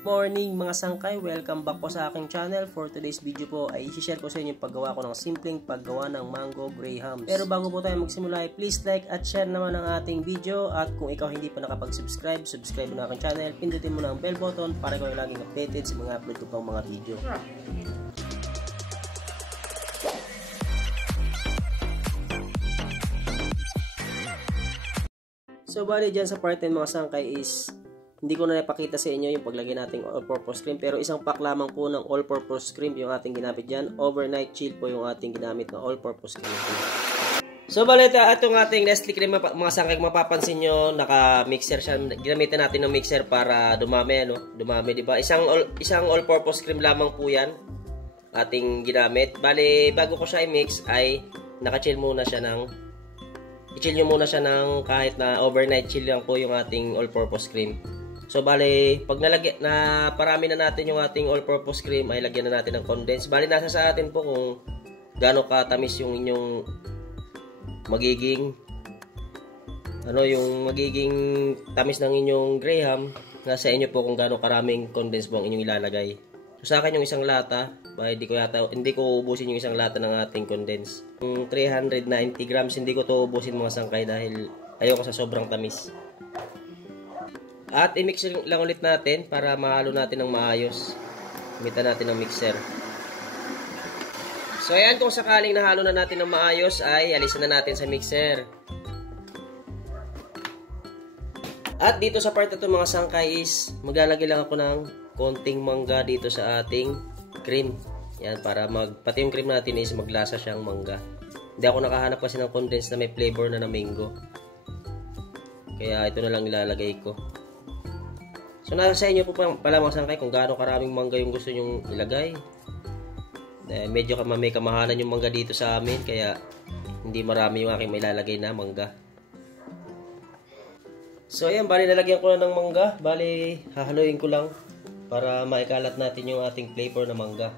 Morning mga sangkay, welcome back po sa aking channel. For today's video po ay i-share ko sa inyo yung paggawa ko ng simpleng paggawa ng mango grahams. Pero bago po tayo magsimula ay please like at share naman ang ating video. At kung ikaw hindi pa nakapag-subscribe, subscribe mo na aking channel. Pindutin mo na ang bell button para ikaw ay laging updated sa mga upload ko pang mga video. So bali dyan sa part 10 mga sangkay is hindi ko na napakita sa inyo yung paglagay nating all-purpose cream, pero isang pack lamang po ng all-purpose cream yung ating ginamit dyan. Overnight chill po yung ating ginamit na all-purpose cream. So bali itong ating Nestle cream mga sangkay, mapapansin nyo naka-mixer siya. Ginamitan natin ng mixer para dumami, dumami, di ba? Isang all-purpose cream lamang po yan ating ginamit. Bali bago ko siya i-mix ay naka-chill muna siya i-chill nyo muna siya ng kahit na overnight chill lang po yung ating all-purpose cream. So, bali, pag parami na natin yung ating all-purpose cream, ay lagyan na natin ng condense. Bali, nasa sa atin po kung gaano katamis yung inyong magiging tamis ng inyong graham. Nasa inyo po kung gaano karaming condense po ang inyong ilalagay. So, sa akin yung isang lata, hindi ko ubusin yung isang lata ng ating condense. Yung 390 grams, hindi ko to ubusin mga sangkay dahil ayoko sa sobrang tamis. At i-mix lang ulit natin para mahalo natin ng maayos. Gamitan natin ng mixer. So ayan, kung sakaling nahalo na natin ng maayos ay alisan na natin sa mixer. At dito sa part na ito mga sangkay is maglalagay lang ako ng konting mangga dito sa ating cream. Yan, para pati yung cream natin is maglasa siyang mangga. Hindi ako nakahanap kasi ng condense na may flavor na mango. Kaya ito na lang ilalagay ko. So, nasa sa inyo po pala mga sangkay kung gaano karaming mangga yung gusto nyong ilagay. Medyo may kamahalan yung mangga dito sa amin, kaya hindi marami yung aking mailalagay na mangga. So, ayan, bali nalagyan ko na ng mangga. Bali, hahaluin ko lang para maikalat natin yung ating flavor na mangga.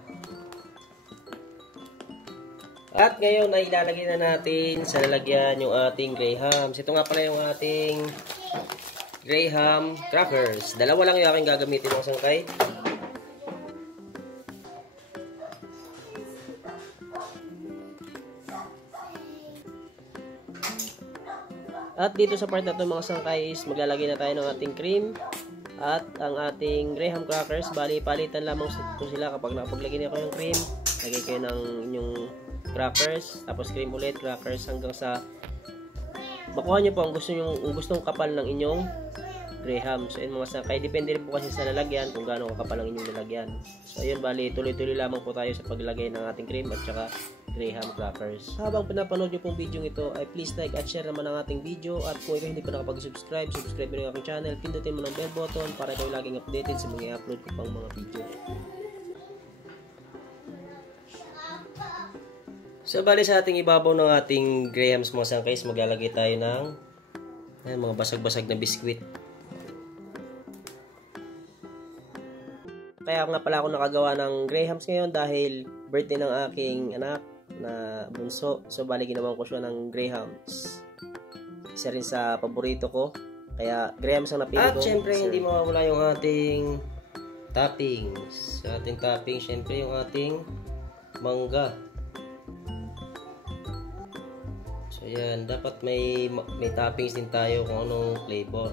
At ngayon ay ilalagay na natin sa lalagyan yung ating grahams. Ito nga pala yung ating graham crackers. Dalawa lang yung aking gagamitin mga sangkay. At dito sa part na ito mga sangkay is maglalagay na tayo ng ating cream at ang ating graham crackers. Bali palitan lamang po sila kapag nakapaglagay na kayo ng cream. Lagay kayo ng inyong crackers, tapos cream ulit, crackers hanggang sa makuha nyo po ang gustong kapal ng inyong graham. So yun mga sangkay, depende rin po kasi sa lalagyan kung gaano kakapal ang inyong lalagyan. So ayun, bali tuloy-tuloy lamang po tayo sa paglagay ng ating cream at saka graham crackers. Habang pinapanood nyo pong video ito ay please like at share naman ang ating video. At kung ikaw hindi pa nakapag-subscribe, subscribe mo yung aking channel, pindutin mo ng bell button para ikaw laging updated sa mga upload ko pang mga video. So bali sa ating ibabaw ng ating grahams mga sangkay, maglalagay tayo ng mga basag-basag na biskwit. Kaya nga pala ako nakagawa ng grahams ngayon dahil birthday ng aking anak na bunso. So bali ginawan ko siya ng grahams. Isa rin sa paborito ko. Kaya grahams ang napili ko. At syempre hindi mawawala yung ating toppings. Sa ating toppings, syempre yung ating mangga. So yan, dapat may toppings din tayo kung anong flavor.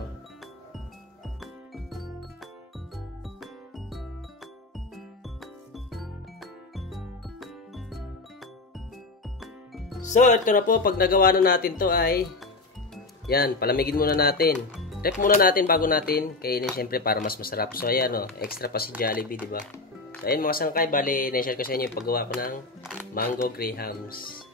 So, ito na po. Pag nagawa na natin to ay yan, palamigin muna natin. Rep muna natin bago natin kainin syempre para mas masarap. So, ayan o. Extra pa si Jollibee, diba? So, ayan mga sangkay. Bali, na-share ko sa inyo yung paggawa ko ng mango grahams.